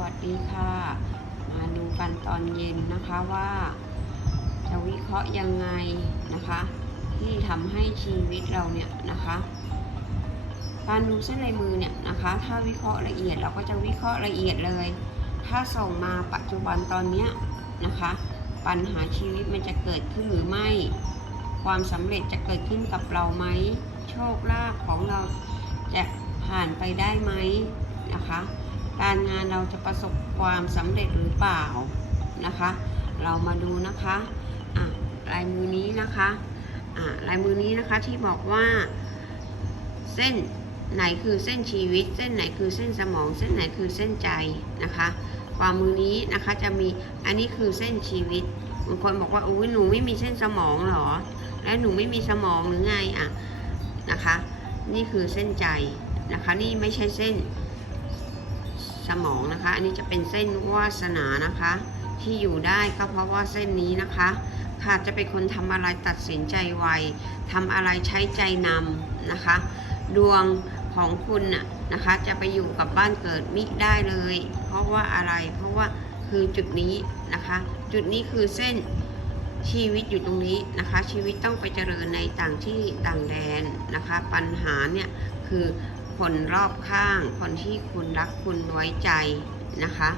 วัสดีค่ะ มาดูกันตอนเย็นนะคะว่า จะวิเคราะห์ยังไงนะคะ ที่ทำให้ชีวิตเราเนี่ยนะคะการดูเส้นลายมือเนี่ยนะคะ ถ้าวิเคราะห์ละเอียดเราก็จะวิเคราะห์ละเอียดเลย ถ้าส่งมาปัจจุบันตอนเนี้ยนะคะ ปัญหาชีวิตมันจะเกิดขึ้นหรือไม่ ความสำเร็จจะเกิดขึ้นกับเราไหม โชคลาภของเราจะผ่านไปได้ไหมนะคะ การงานเราจะประสบความสำเร็จหรือเปล่านะคะ เรามาดูนะคะอะลายมือนี้นะคะอะลายมือนี้นะคะที่บอกว่าเส้นไหนคือเส้นชีวิต เส้นไหนคือเส้นสมอง เส้นไหนคือเส้นใจนะคะความมือนี้นะคะจะมีอันนี้คือเส้นชีวิตบางคนบอกว่าอุ้ยหนูไม่มีเส้นสมองเหรอ แล้วหนูไม่มีสมองหรือไงอะนะคะ นี่คือเส้นใจนะคะ นี่ไม่ใช่เส้น สมองนะคะ อันนี้จะเป็นเส้นวาสนานะคะ ที่อยู่ได้ก็เพราะว่าเส้นนี้นะคะ ค่ะจะเป็นคนทำอะไรตัดสินใจไวทำอะไรใช้ใจนำนะคะ ดวงของคุณน่ะนะคะ จะไปอยู่กับบ้านเกิดมิได้เลย เพราะว่าอะไรเพราะว่าคือจุดนี้นะคะ จุดนี้คือเส้นชีวิตอยู่ตรงนี้นะคะ ชีวิตต้องไปเจริญในต่างที่ต่างแดนนะคะ ปัญหาเนี่ยคือ คนรอบข้าง คนที่คุณรักคุณไว้ใจนะคะ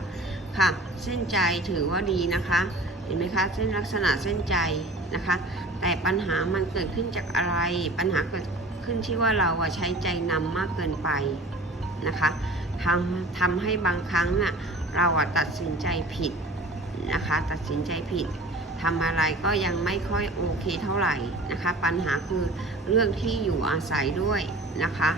ค่ะเส้นใจถือว่าดีนะคะ เห็นไหมคะเส้นลักษณะเส้นใจนะคะ แต่ปัญหามันเกิดขึ้นจากอะไร ปัญหาเกิดขึ้นที่ว่าเราใช้ใจนำมากเกินไปนะคะทำทำให้บางครั้งน่ะเราตัดสินใจผิดนะคะ ตัดสินใจผิดทำอะไรก็ยังไม่ค่อยโอเคเท่าไหร่นะคะ ปัญหาคือเรื่องที่อยู่อาศัยด้วยนะคะ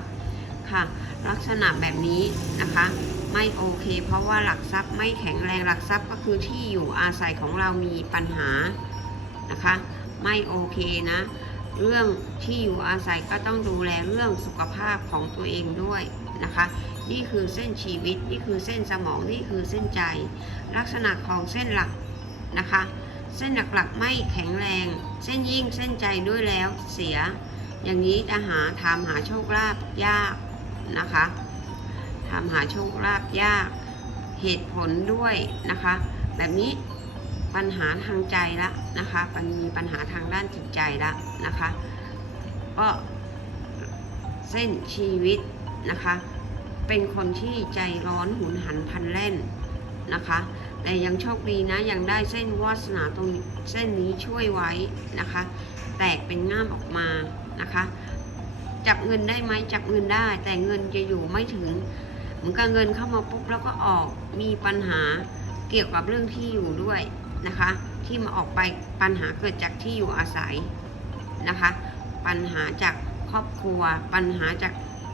ค่ะ ลักษณะแบบนี้นะคะไม่โอเค เพราะว่าหลักทรัพย์ไม่แข็งแรงหลักทรัพย์ก็คือที่อยู่อาศัยของเรามีปัญหานะคะ ไม่โอเคนะ เรื่องที่อยู่อาศัยก็ต้องดูแลเรื่องสุขภาพของตัวเองด้วยนะคะ นี่คือเส้นชีวิตนี่คือเส้นสมองนี่คือเส้นใจ ลักษณะของเส้นหลักนะคะ เส้นหลักๆไม่แข็งแรง เส้นยิ่งเส้นใจด้วยแล้วเสีย อย่างนี้จะหาทำหาโชคลาภยาก นะคะทำหาโชคลาภยากเหตุผลด้วยนะคะ แบบนี้ปัญหาทางใจละนะคะมันมีปัญหาทางด้านจิตใจละนะคะ ก็เส้นชีวิตนะคะ เป็นคนที่ใจร้อนหุนหันพันแล่นนะคะ แต่ยังโชคดีนะยังได้เส้นวาสนาตรงเส้นนี้ช่วยไว้นะคะ แตกเป็นง่ามออกมานะคะ จับเงินได้ไหมจับเงินได้ แต่เงินจะอยู่ไม่ถึงเหมือนกับเงินเข้ามาปุ๊บแล้วก็ออกมีปัญหาเกี่ยวกับเรื่องที่อยู่ด้วยนะคะ ที่มาออกไปปัญหาเกิดจากที่อยู่อาศัยนะคะ ปัญหาจากครอบครัว ปัญหาจาก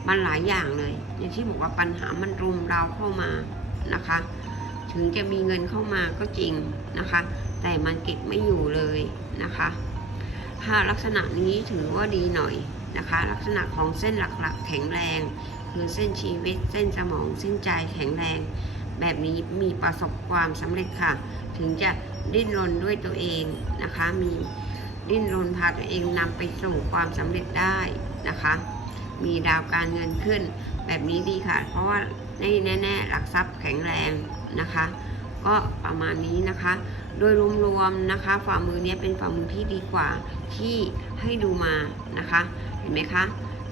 มันหลายอย่างเลย อย่างที่บอกว่าปัญหามันรุมเราเข้ามานะคะ ถึงจะมีเงินเข้ามาก็จริงนะคะ แต่มันเก็บไม่อยู่เลยนะคะถ้าลักษณะนี้ถือว่าดีหน่อยนะคะ ลักษณะของเส้นหลักๆ แข็งแรง คือเส้นชีวิต เส้นสมองเส้นใจแข็งแรง แบบนี้มีประสบความสำเร็จค่ะ ถึงจะดิ้นรนด้วยตัวเองนะคะ มีดิ้นรนพาตัวเองนำไปสู่ความสำเร็จได้นะคะ มีดาวการเงินขึ้น แบบนี้ดีค่ะ เพราะว่าในแน่ๆหลักทรัพย์แข็งแรงนะคะ ก็ประมาณนี้นะคะ โดยรวมๆนะคะ ฝ่ามือเนี้ยเป็นฝ่ามือที่ดีกว่าที่ให้ดูมานะคะ ห็นไหมคะ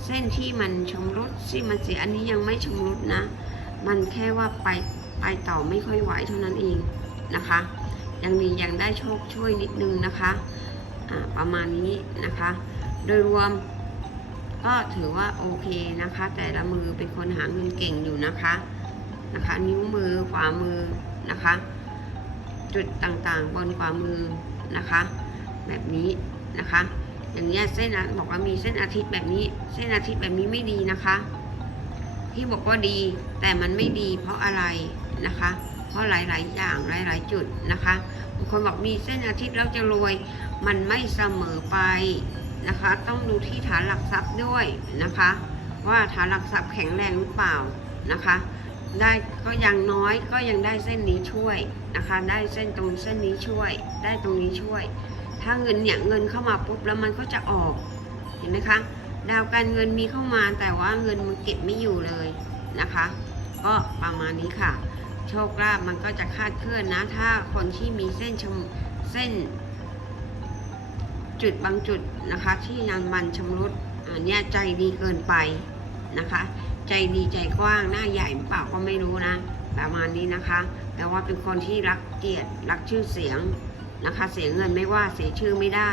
เส้นที่มันชำรุดที่มันเสียอันนี้ยังไม่ชำรุดนะ มันแค่ว่าไปไปต่อไม่ค่อยไหวเท่านั้นเองนะคะ ยังดียังได้โชคช่วยนิดนึงนะคะประมาณนี้นะคะ โดยรวมก็ถือว่าโอเคนะคะ แต่ละมือเป็นคนหาเงินเก่งอยู่นะคะนะคะ นิ้วมือขวามือนะคะ จุดต่างๆบนขวามือนะคะ แบบนี้นะคะ อย่างเงี้ยเส้นอะบอกว่ามีเส้นอาทิตย์แบบนี้ เส้นอาทิตย์แบบนี้ไม่ดีนะคะที่บอกว่าดีแต่มันไม่ดีเพราะอะไรนะคะ เพราะหลาย ๆ อย่างหลาย ๆ จุดนะคะบางคนบอกมีเส้นอาทิตย์แล้วจะรวย มันไม่เสมอไปนะคะ ต้องดูที่ฐานหลักทรัพย์ด้วยนะคะ ว่าฐานหลักทรัพย์แข็งแรงหรือเปล่านะคะได้ก็ยังน้อยก็ยังได้เส้นนี้ช่วยนะคะ ได้เส้นตรงเส้นนี้ช่วย ได้ตรงนี้ช่วย ถ้าเงินเนี่ยเงินเข้ามาปุ๊บแล้วมันก็จะออก เห็นไหมคะ ดาวการเงินมีเข้ามาแต่ว่าเงินมันเก็บไม่อยู่เลยนะคะ ก็ประมาณนี้ค่ะ โชคลาภมันก็จะคาดเคลื่อนนะ ถ้าคนที่มีเส้นชมเส้น จุดบางจุดนะคะ ที่นันมันชำรุดอันนี้ใจดีเกินไปนะคะ ใจดีใจกว้างหน้าใหญ่เปล่าก็ไม่รู้นะ ประมาณนี้นะคะ แต่ว่าเป็นคนที่รักเกียรติรักชื่อเสียง นะคะ เสียเงินไม่ว่าเสียชื่อไม่ได้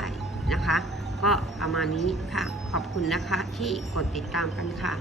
นะคะ ก็ประมาณนี้ค่ะ ขอบคุณนะคะที่กดติดตามกันค่ะ